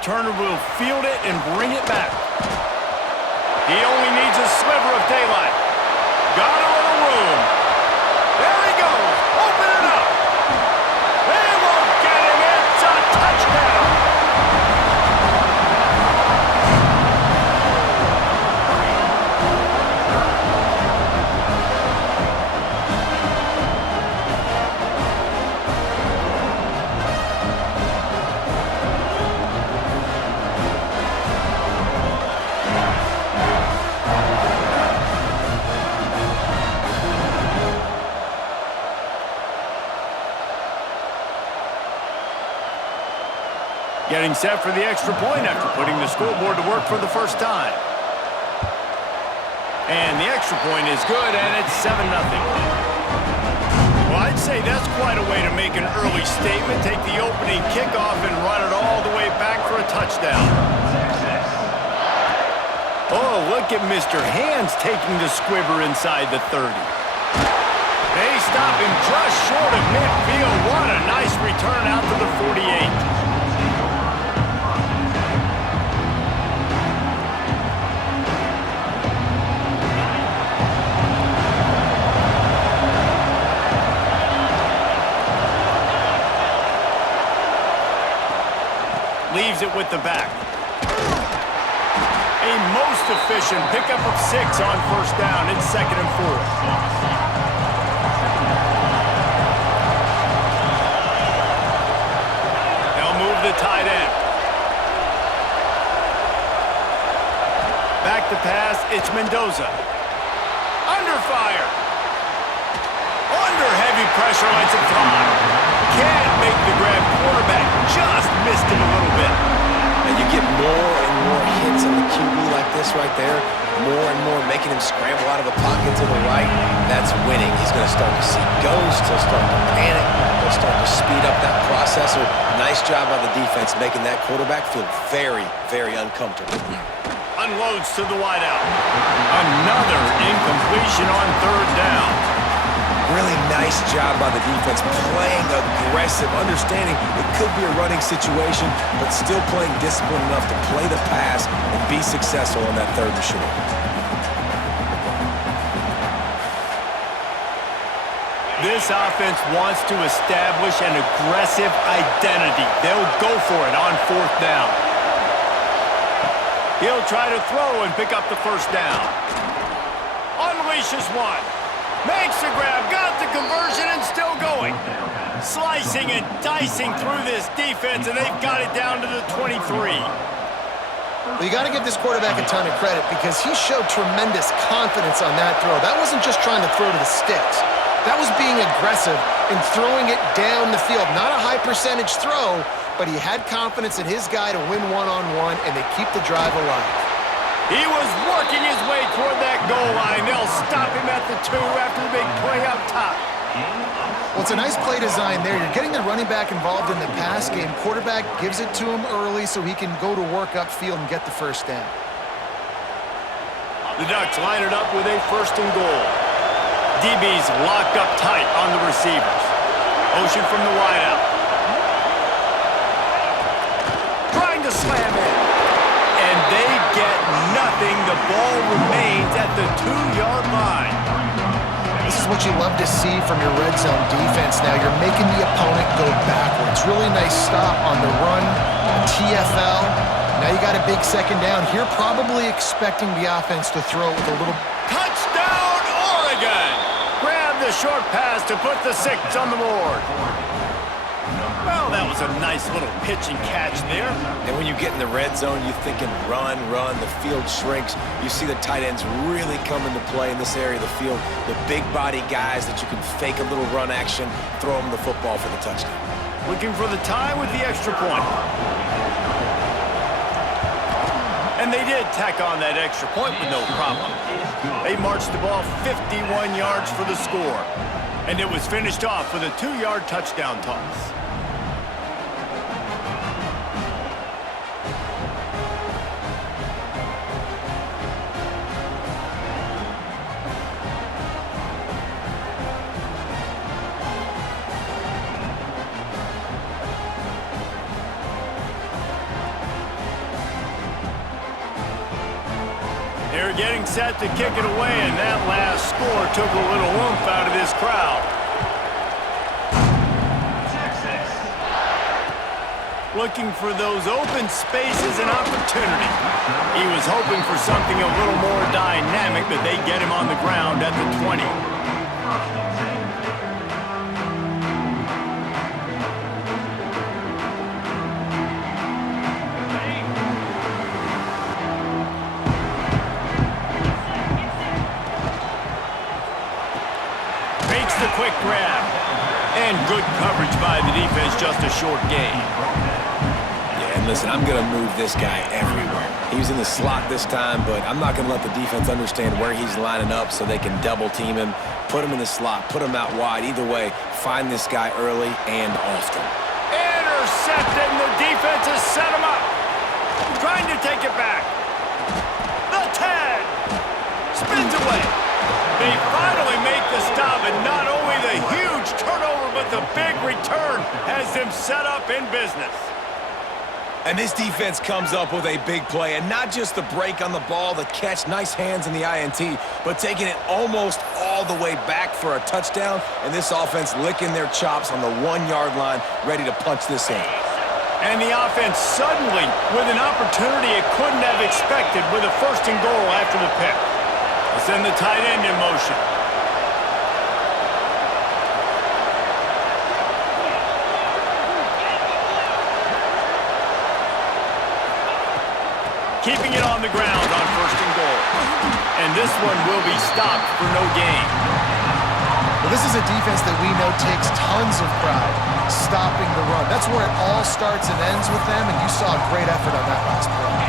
returner will field it and bring it back. He only needs a sliver of daylight. Got a little room. There he goes. Open it up. They won't get him. It's a touchdown. Getting set for the extra point after putting the scoreboard to work for the first time. And the extra point is good, and it's 7-0. Well, I'd say that's quite a way to make an early statement. Take the opening kickoff and run it all the way back for a touchdown. Oh, look at Mr. Hands taking the squibber inside the 30. They stop him just short of midfield. What a nice return out to the 48. Leaves it with the back. A most efficient pickup of 6 on first down. It's 2nd and 4. They'll move the tight end. Back to pass. It's Mendoza. Under fire. Under heavy pressure, lets it fly. Can't make the grab. Quarterback just missed him a little bit. And you get more and more hits on the QB like this right there. More and more making him scramble out of the pocket to the right. That's winning. He's going to start to see ghosts. He'll start to panic. He'll start to speed up that processor. Nice job by the defense making that quarterback feel very, very uncomfortable. Unloads to the wideout. Another incompletion on 3rd down. Really nice job by the defense, playing aggressive, understanding it could be a running situation, but still playing disciplined enough to play the pass and be successful on that 3rd and short. This offense wants to establish an aggressive identity. They'll go for it on 4th down. He'll try to throw and pick up the first down. Unleashes one. Makes the grab, got the conversion, and still going. Slicing and dicing through this defense, and they've got it down to the 23. Well, you got to give this quarterback a ton of credit because he showed tremendous confidence on that throw. That wasn't just trying to throw to the sticks. That was being aggressive and throwing it down the field. Not a high-percentage throw, but he had confidence in his guy to win one-on-one, and they keep the drive alive. He was working his way toward that goal line. They'll stop him at the 2 after the big play up top. Well, it's a nice play design there. You're getting the running back involved in the pass game. Quarterback gives it to him early so he can go to work upfield and get the first down. The Ducks line it up with a 1st and goal. DB's locked up tight on the receivers. Motion from the wideout. Trying to slam it. And they get nothing. The ball remains at the 2-yard line. This is what you love to see from your red zone defense. Now you're making the opponent go backwards. Really nice stop on the run, TFL. Now you got a big 2nd down. Here probably expecting the offense to throw with a little... Touchdown, Oregon! Grab the short pass to put the 6 on the board. Well, that was a nice little pitch and catch there. And when you get in the red zone, you're thinking run, the field shrinks. You see the tight ends really come into play in this area of the field. The big body guys that you can fake a little run action, throw them the football for the touchdown. Looking for the tie with the extra point. And they did tack on that extra point with no problem. They marched the ball 51 yards for the score. And it was finished off with a 2-yard touchdown toss. They're getting set to kick it away, and that last score took a little oomph out of this crowd. Looking for those open spaces and opportunity. He was hoping for something a little more dynamic, but they get him on the ground at the 20. Makes the quick grab. And good coverage by the defense, just a short gain. And listen, I'm going to move this guy everywhere. He was in the slot this time, but I'm not going to let the defense understand where he's lining up so they can double team him, put him in the slot, put him out wide. Either way, find this guy early and often. Intercepted, and the defense has set him up. Trying to take it back. The 10. Spins away. They finally make the stop, and not only the huge turnover, but the big return has them set up in business. And this defense comes up with a big play, and not just the break on the ball, the catch, nice hands in the INT, but taking it almost all the way back for a touchdown, and this offense licking their chops on the 1-yard line, ready to punch this in. And the offense suddenly with an opportunity it couldn't have expected with a 1st and goal after the pick. They send the tight end in motion. Keeping it on the ground on 1st and goal. And this one will be stopped for no gain. Well, this is a defense that we know takes tons of pride stopping the run. That's where it all starts and ends with them, and you saw a great effort on that last play.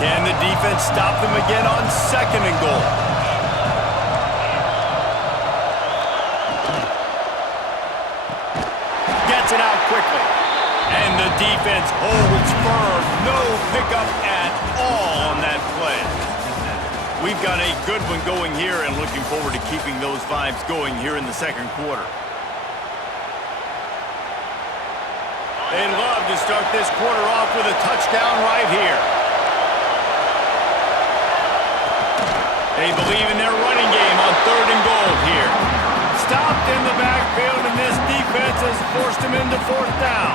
Can the defense stop them again on 2nd and goal? Gets it out quickly. And the defense holds firm. No pickup at all on that play. We've got a good one going here and looking forward to keeping those vibes going here in the 2nd quarter. They'd love to start this quarter off with a touchdown right here. They believe in their running game on 3rd and goal here. Stopped in the backfield, and this defense has forced him into 4th down.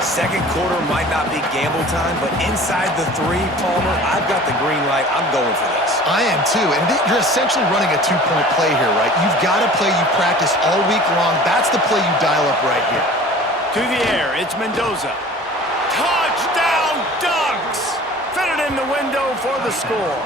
2nd quarter might not be gamble time, but inside the 3, Palmer, I've got the green light. I'm going for this. I am too, and you're essentially running a 2-point play here, right? You've got a play you practice all week long. That's the play you dial up right here. To the air, it's Mendoza. Touchdown Ducks! Fitted in the window for the score.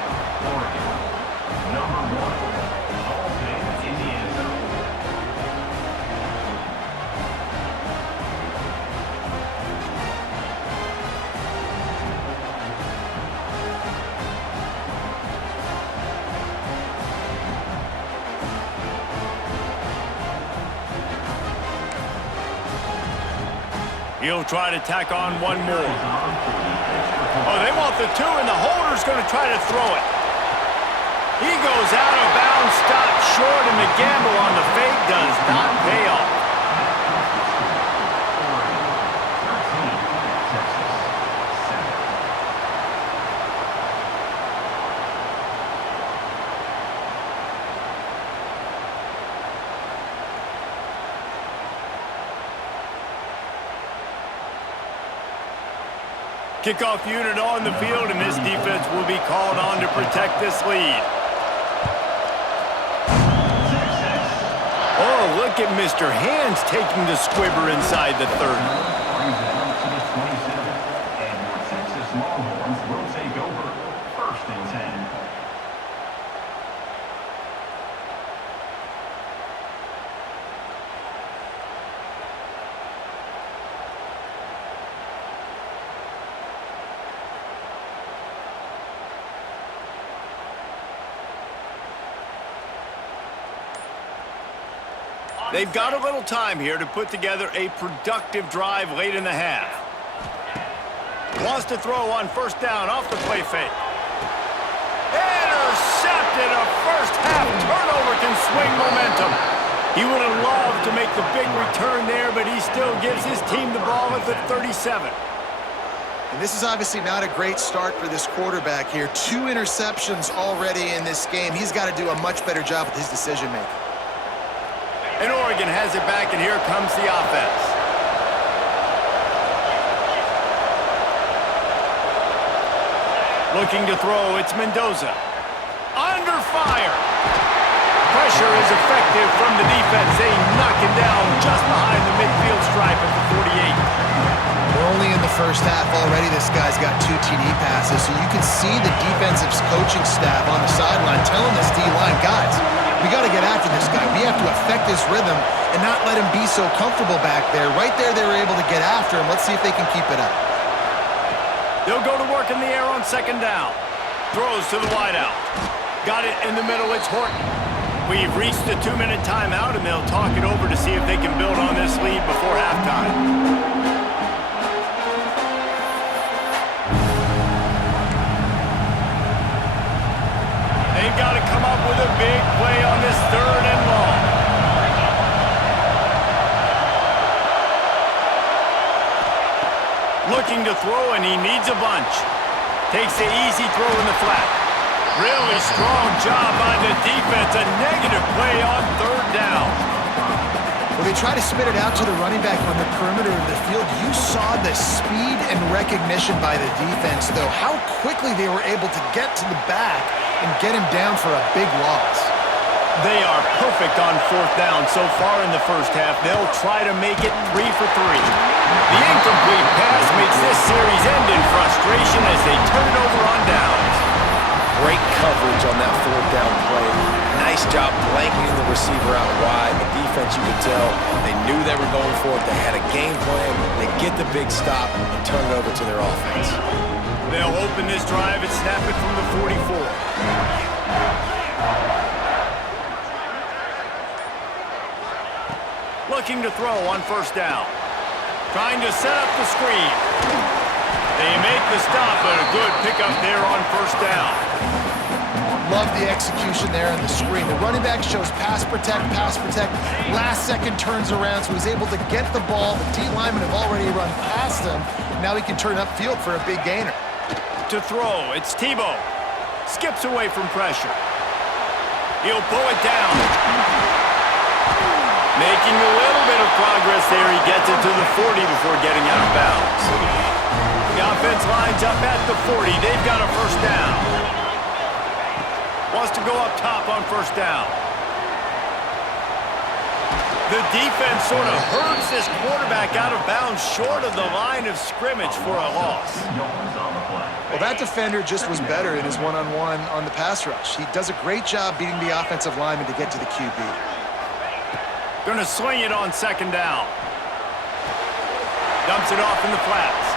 He'll try to tack on one more. Oh, they want the 2, and the holder's going to try to throw it. He goes out of bounds, stopped short, and the gamble on the fake does not pay off. Kickoff unit on the field, and this defense will be called on to protect this lead. Oh, look at Mr. Hands taking the squibber inside the 30. They've got a little time here to put together a productive drive late in the half. Wants to throw on 1st down off the play fake. Intercepted. A first-half turnover can swing momentum. He would have loved to make the big return there, but he still gives his team the ball at the 37. And this is obviously not a great start for this quarterback here. 2 interceptions already in this game. He's got to do a much better job with his decision-making. And Oregon has it back, and here comes the offense. Looking to throw, it's Mendoza. Under fire. Pressure is effective from the defense. They knock him down just behind the midfield stripe at the 48. We're only in the first half already. This guy's got 2 TD passes, so you can see the defensive coaching staff on the sideline telling this D-line, guys, we got to get after this guy. We have to affect his rhythm and not let him be so comfortable back there. Right there, they were able to get after him. Let's see if they can keep it up. They'll go to work in the air on second down. Throws to the wideout. Got it in the middle. It's Horton. We've reached the 2-minute timeout, and they'll talk it over to see if they can build on this lead before halftime. They've got to come up with a big play on this 3rd and long. Looking to throw, and he needs a bunch. Takes the easy throw in the flat. Really strong job by the defense. A negative play on 3rd down. Well, they try to spit it out to the running back on the perimeter of the field. You saw the speed and recognition by the defense, though. How quickly they were able to get to the back and get him down for a big loss. They are perfect on 4th down so far in the first half. They'll try to make it 3 for 3. The incomplete pass makes this series end in frustration as they turn it over on downs. Great coverage on that 4th down play. Nice job blanketing the receiver out wide. The defense, you could tell, they knew they were going for it. They had a game plan. They get the big stop and turn it over to their offense. They'll open this drive and snap it from the 44. Looking to throw on 1st down. Trying to set up the screen. They make the stop, but a good pickup there on 1st down. Love the execution there on the screen. The running back shows pass protect, last second turns around, so he's able to get the ball. The D linemen have already run past him. Now he can turn upfield for a big gainer. To throw, it's Tebow. Skips away from pressure. He'll pull it down. Making a little bit of progress there. He gets it to the 40 before getting out of bounds. The offense lines up at the 40. They've got a 1st down. Wants to go up top on 1st down. The defense sort of hurts this quarterback out of bounds short of the line of scrimmage for a loss. Well, that defender just was better in his one-on-one on the pass rush. He does a great job beating the offensive lineman to get to the QB. Gonna swing it on 2nd down. Dumps it off in the flats.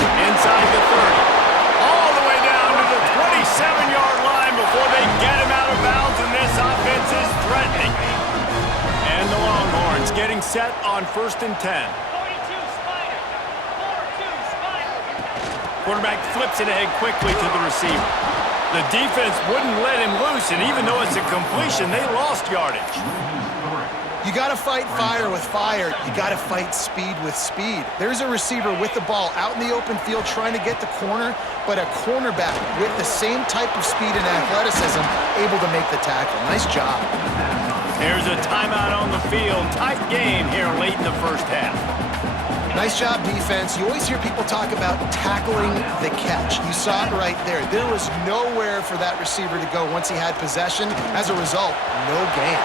Inside the 30. All the way down to the 27-yard line before they get him out of bounds, and this offense is threatening. And the Longhorns getting set on 1st and 10. 42 Spider. 42 Spider. Quarterback flips it ahead quickly to the receiver. The defense wouldn't let him loose, and even though it's a completion, they lost yardage. You got to fight fire with fire. You got to fight speed with speed. There's a receiver with the ball out in the open field trying to get the corner, but a cornerback with the same type of speed and athleticism able to make the tackle. Nice job. There's a timeout on the field. Tight game here late in the first half. Nice job, defense. You always hear people talk about tackling the catch. You saw it right there. There was nowhere for that receiver to go once he had possession. As a result, no gain.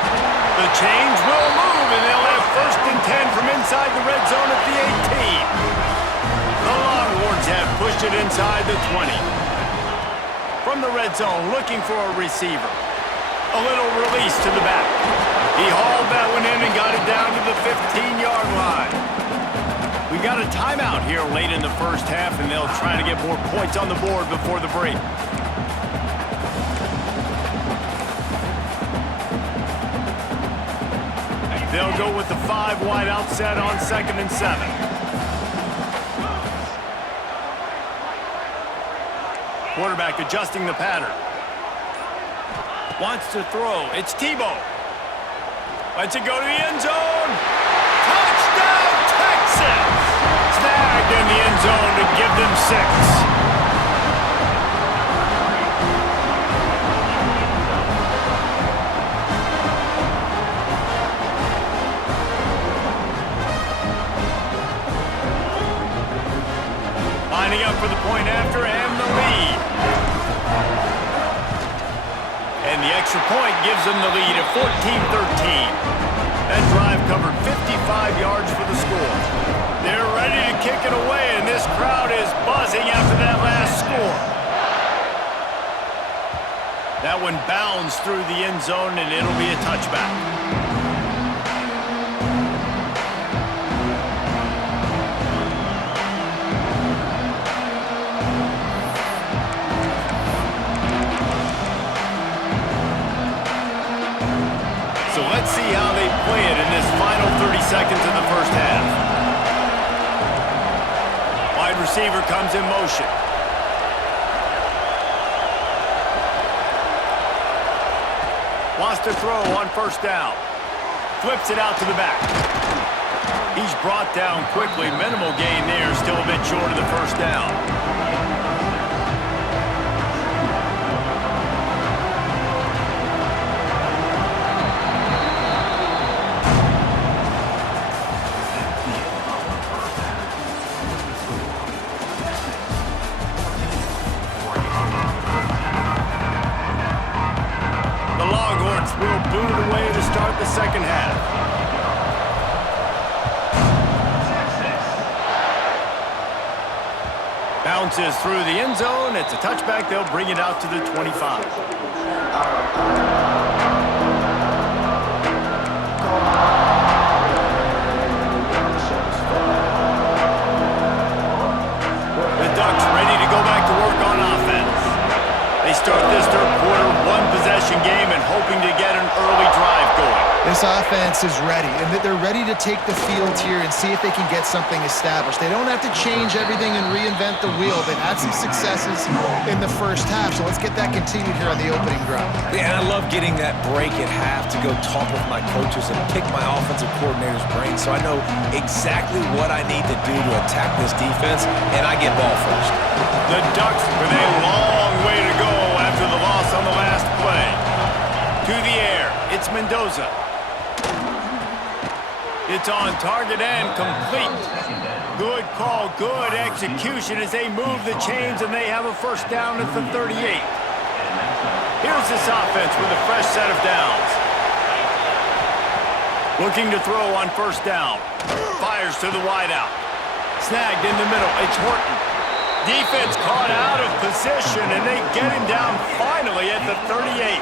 The change will move, and they'll have 1st and 10 from inside the red zone at the 18. The Longhorns have pushed it inside the 20. From the red zone, looking for a receiver. A little release to the back. He hauled that one in and got it down to the 15-yard line. We got a timeout here late in the first half, and they'll try to get more points on the board before the break. They'll go with the 5 wide out set on 2nd and 7. Quarterback adjusting the pattern. Wants to throw. It's Tebow. Lets it go to the end zone. Touchdown, Texas! Snagged in the end zone to give them 6. Lining up for the point after and the lead. And the extra point gives them the lead at 14-13. That drive covered 55 yards for the score. They're ready to kick it away, and this crowd is buzzing after that last score. That one bounds through the end zone, and it'll be a touchback. So let's see how they play it in this final 30 seconds of the first half. Wide receiver comes in motion. Wants to throw on first down. Flips it out to the back. He's brought down quickly. Minimal gain there, still a bit short of the first down. Will boot it away to start the second half. Bounces through the end zone. It's a touchback. They'll bring it out to the 25. The Ducks ready to go back to work on offense. They start this third quarter one-possession game and hoping to get an early drive going. This offense is ready, and they're ready to take the field here and see if they can get something established. They don't have to change everything and reinvent the wheel. They've had some successes in the first half, so let's get that continued here on the opening drive. Yeah, and I love getting that break at half to go talk with my coaches and pick my offensive coordinator's brain so I know exactly what I need to do to attack this defense, and I get ball first. The Ducks with a long way to go after the loss on the last play. To the air, it's Mendoza. It's on target and complete. Good call, good execution as they move the chains and they have a first down at the 38. Here's this offense with a fresh set of downs. Looking to throw on first down. Fires to the wideout. Snagged in the middle, it's Horton. Defense caught out of position, and they get him down finally at the 38.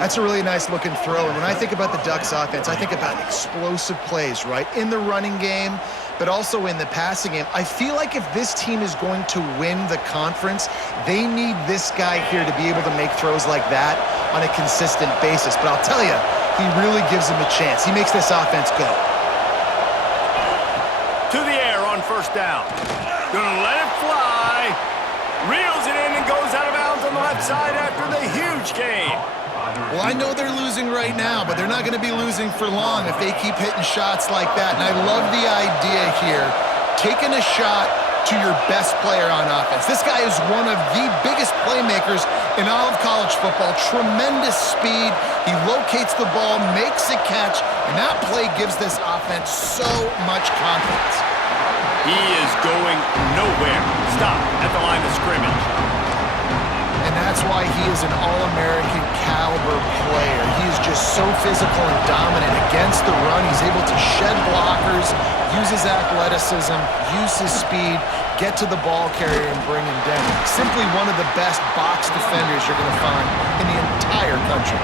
That's a really nice looking throw. And when I think about the Ducks offense, I think about explosive plays, right? In the running game, but also in the passing game. I feel like if this team is going to win the conference, they need this guy here to be able to make throws like that on a consistent basis. But I'll tell you, he really gives them a chance. He makes this offense go. To the air on first down. Gonna let it fly. Reels it in and goes out of bounds on the left side after the huge gain. Well, I know they're losing right now, but they're not going to be losing for long if they keep hitting shots like that. And I love the idea here, taking a shot to your best player on offense. This guy is one of the biggest playmakers in all of college football. Tremendous speed. He locates the ball, makes a catch, and that play gives this offense so much confidence. He is going nowhere. Stop at the line of scrimmage. And that's why he is an All-American caliber player. He is just so physical and dominant against the run. He's able to shed blockers, use his athleticism, use his speed, get to the ball carrier and bring him down. Simply one of the best box defenders you're going to find in the entire country.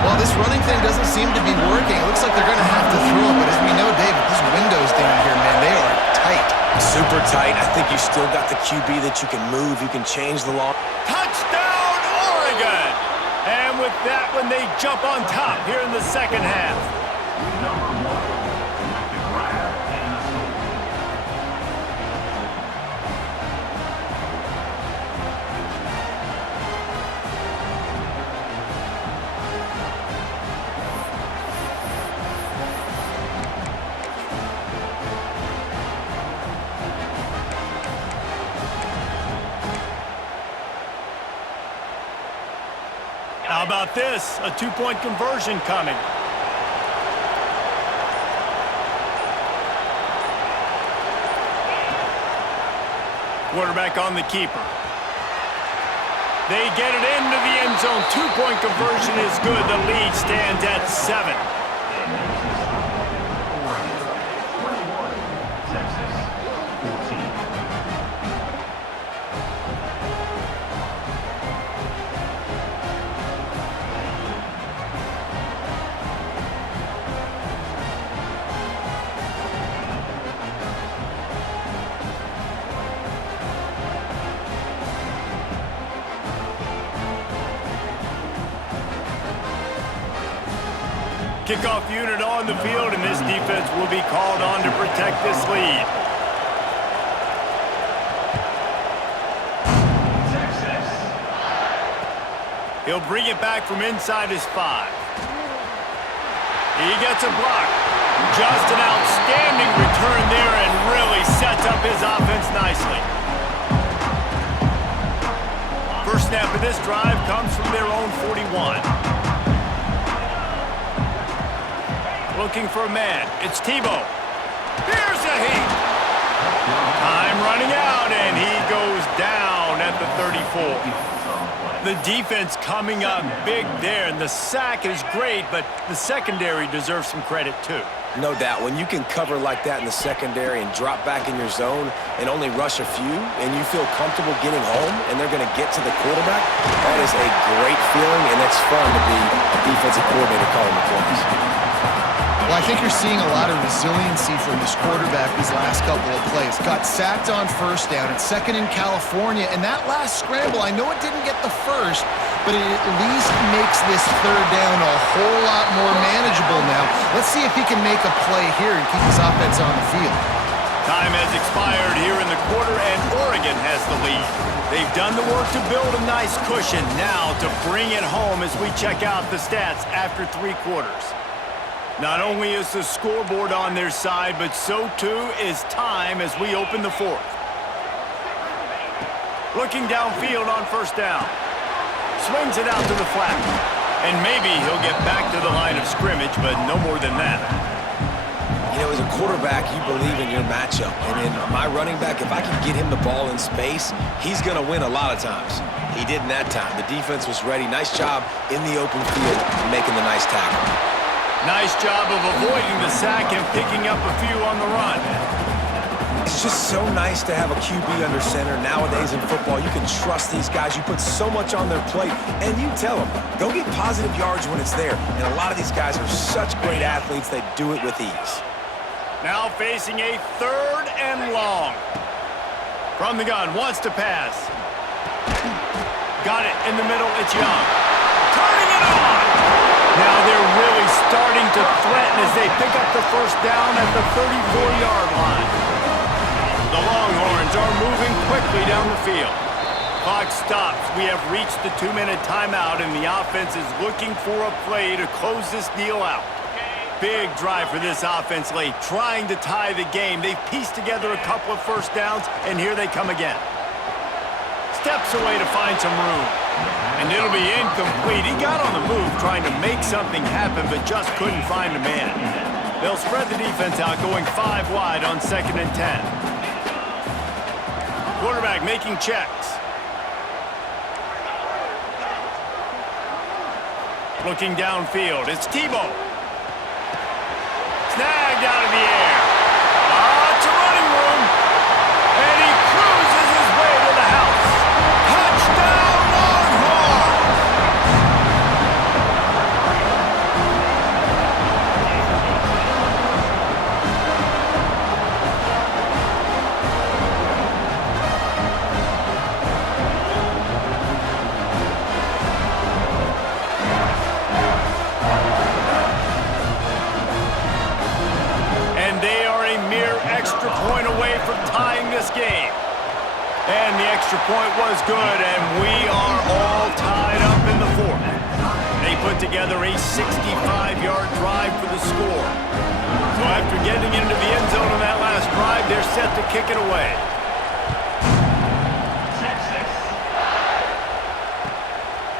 Well, this running thing doesn't seem to be working. It looks like they're going to have to throw it, but as we know, David, these windows down here, man, they are tight. Super tight. I think you still got the QB that you can move. You can change the law. Touchdown, Oregon! And with that one, they jump on top here in the second half. How about this? A two-point conversion coming. Quarterback on the keeper. They get it into the end zone. Two-point conversion is good. The lead stands at 7. Kickoff unit on the field, and this defense will be called on to protect this lead. He'll bring it back from inside his 5. He gets a block. Just an outstanding return there and really sets up his offense nicely. First snap of this drive comes from their own 41. Looking for a man. It's Tebow. Here's a heat. Time running out, and he goes down at the 34. The defense coming up big there, and the sack is great, but the secondary deserves some credit too. No doubt. When you can cover like that in the secondary and drop back in your zone and only rush a few, and you feel comfortable getting home, and they're going to get to the quarterback, that is a great feeling, and it's fun to be a defensive coordinator calling the plays. Well, I think you're seeing a lot of resiliency from this quarterback these last couple of plays. Got sacked on first down. It's second in California. And that last scramble, I know it didn't get the first, but it at least makes this third down a whole lot more manageable now. Let's see if he can make a play here and keep his offense on the field. Time has expired here in the quarter, and Oregon has the lead. They've done the work to build a nice cushion. Now to bring it home as we check out the stats after 3 quarters. Not only is the scoreboard on their side, but so too is time as we open the 4th. Looking downfield on first down. Swings it out to the flat. And maybe he'll get back to the line of scrimmage, but no more than that. You know, as a quarterback, you believe in your matchup. And in my running back, if I can get him the ball in space, he's going to win a lot of times. He did in that time. The defense was ready. Nice job in the open field making the nice tackle. Nice job of avoiding the sack and picking up a few on the run. It's just so nice to have a QB under center. Nowadays in football, you can trust these guys. You put so much on their plate, and you tell them, go get positive yards when it's there. And a lot of these guys are such great athletes, they do it with ease. Now facing a 3rd and long. From the gun, wants to pass. Got it in the middle, it's Young. Turning it on! Now they're really starting to threaten as they pick up the first down at the 34-yard line. The Longhorns are moving quickly down the field. Clock stops. We have reached the 2-minute timeout, and the offense is looking for a play to close this deal out. Big drive for this offense late, trying to tie the game. They've pieced together a couple of first downs, and here they come again. Steps away to find some room. And it'll be incomplete. He got on the move trying to make something happen, but just couldn't find a man. They'll spread the defense out, going 5 wide on 2nd and 10. Quarterback making checks. Looking downfield, it's Tebow. Snagged out of the air. It's a running room. And he cruises his way to the house. Touchdown, Longhorns! Extra point away from tying this game. And the extra point was good, and we are all tied up in the 4th. They put together a 65-yard drive for the score. So after getting into the end zone on that last drive, they're set to kick it away.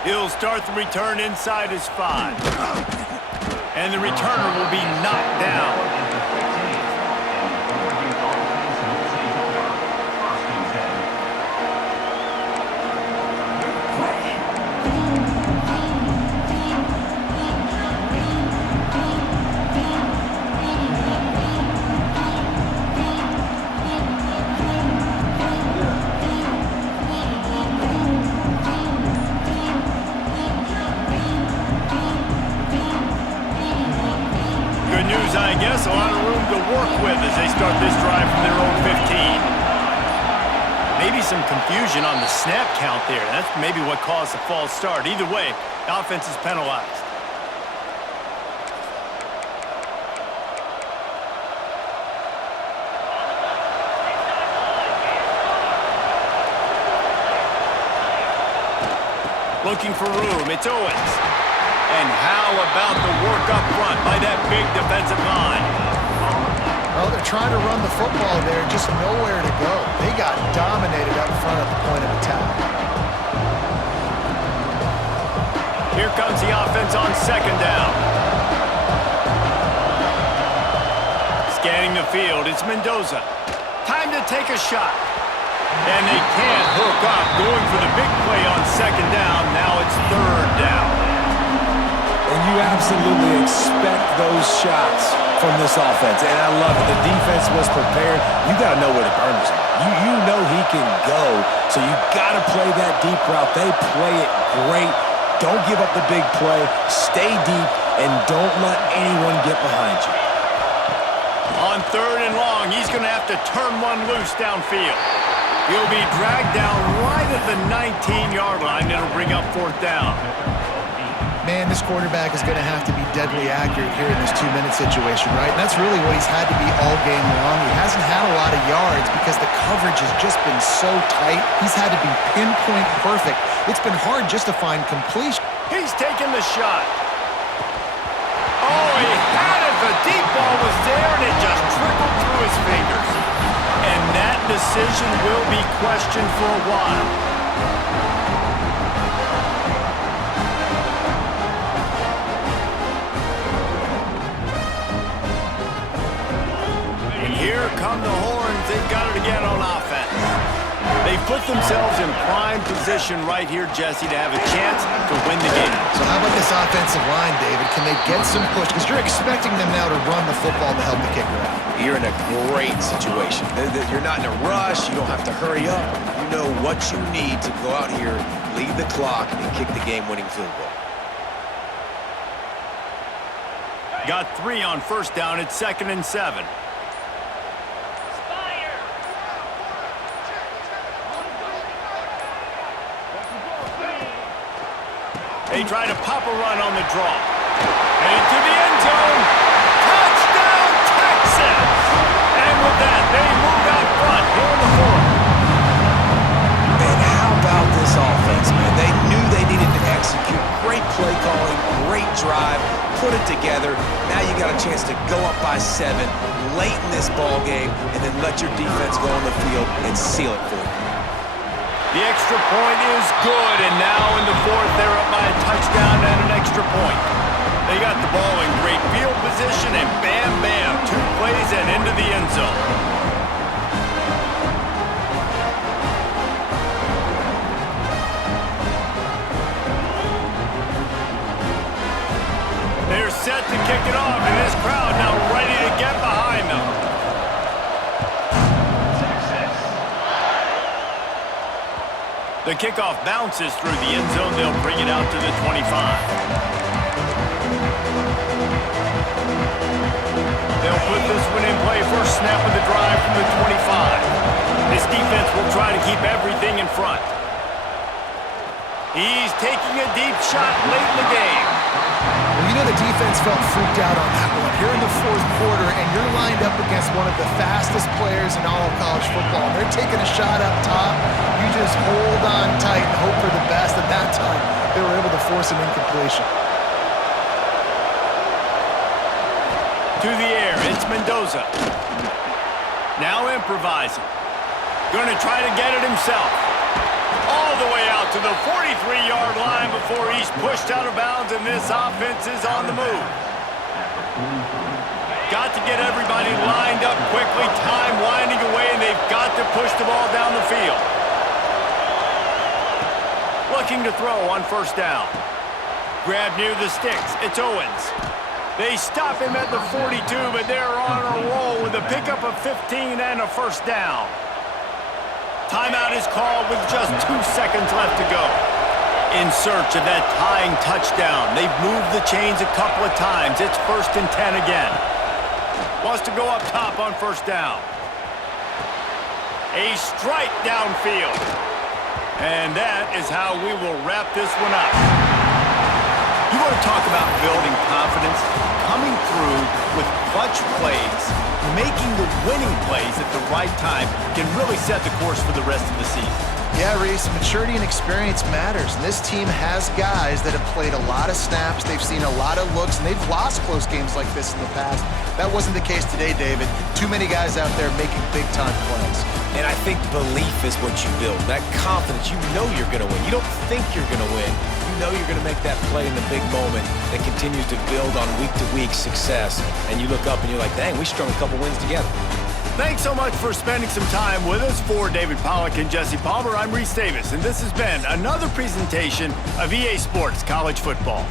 He'll start the return inside his 5. And the returner will be knocked down. I guess a lot of room to work with as they start this drive from their own 15. Maybe some confusion on the snap count there. That's maybe what caused the false start. Either way, the offense is penalized. Looking for room. It's Owens. And how about the work up front by that big defensive line? Well, they're trying to run the football there, just nowhere to go. They got dominated up front at the point of attack. Here comes the offense on second down. Scanning the field, it's Mendoza. Time to take a shot. And they can't hook up, going for the big play on second down. Now it's third down. And you absolutely expect those shots from this offense. And I love it. The defense was prepared. You got to know where the burners are. You know he can go. So you got to play that deep route. They play it great. Don't give up the big play. Stay deep and don't let anyone get behind you. On third and long, he's going to have to turn one loose downfield. He'll be dragged down right at the 19-yard line. It'll bring up fourth down. Man, this quarterback is going to have to be deadly accurate here in this 2-minute situation, right? And that's really what he's had to be all game long. He hasn't had a lot of yards because the coverage has just been so tight. He's had to be pinpoint perfect. It's been hard just to find completion. He's taking the shot. Oh, he had it. The deep ball was there, and it just trickled through his fingers. And that decision will be questioned for a while. Here come the horns. They've got it again on offense. They've put themselves in prime position right here, Jesse, to have a chance to win the game. So how about this offensive line, David? Can they get some push? Because you're expecting them now to run the football to help the kicker out. You're in a great situation. You're not in a rush. You don't have to hurry up. You know what you need to go out here, lead the clock, and kick the game-winning field goal. Got 3 on first down. It's 2nd and 7. They try to pop a run on the draw. And into the end zone. Touchdown, Texas! And with that, they move out front here in the fourth. And how about this offense, man? They knew they needed to execute. Great play calling, great drive, put it together. Now you got a chance to go up by 7 late in this ball game and then let your defense go on the field and seal it for you. The extra point is good, and now in the fourth, they're up by a touchdown and an extra point. They got the ball in great field position, and bam, bam, 2 plays and into the end zone. They're set to kick it off, and this crowd now ready to get behind them. The kickoff bounces through the end zone. They'll bring it out to the 25. They'll put this one in play. First snap of the drive from the 25. This defense will try to keep everything in front. He's taking a deep shot late in the game. Well, you know the defense felt freaked out on that one. You're in the fourth quarter, and you're lined up against one of the fastest players in all of college football. They're taking a shot up top. You just hold on tight and hope for the best. At that time, they were able to force an incompletion. To the air, it's Mendoza. Now improvising. Going to try to get it himself. All the way out to the 43-yard line before he's pushed out of bounds, and this offense is on the move. Got to get everybody lined up quickly, time winding away, and they've got to push the ball down the field. Looking to throw on first down. Grab near the sticks. It's Owens. They stop him at the 42, but they're on a roll with a pickup of 15 and a first down. Timeout is called with just 2 seconds left to go. In search of that tying touchdown. They've moved the chains a couple of times. It's 1st and 10 again. Wants to go up top on first down. A strike downfield. And that is how we will wrap this one up. You want to talk about building confidence? Coming through with clutch plays, making the winning plays at the right time can really set the course for the rest of the season. Yeah, Reese, maturity and experience matters. And this team has guys that have played a lot of snaps. They've seen a lot of looks, and they've lost close games like this in the past. That wasn't the case today, David. Too many guys out there making big-time plays. And I think belief is what you build. That confidence, you know you're going to win. You don't think you're going to win. You know you're going to make that play in the big moment that continues to build on week-to-week success. And you look up and you're like, dang, we strung a couple wins together. Thanks so much for spending some time with us. For David Pollack and Jesse Palmer, I'm Reese Davis, and this has been another presentation of EA Sports College Football.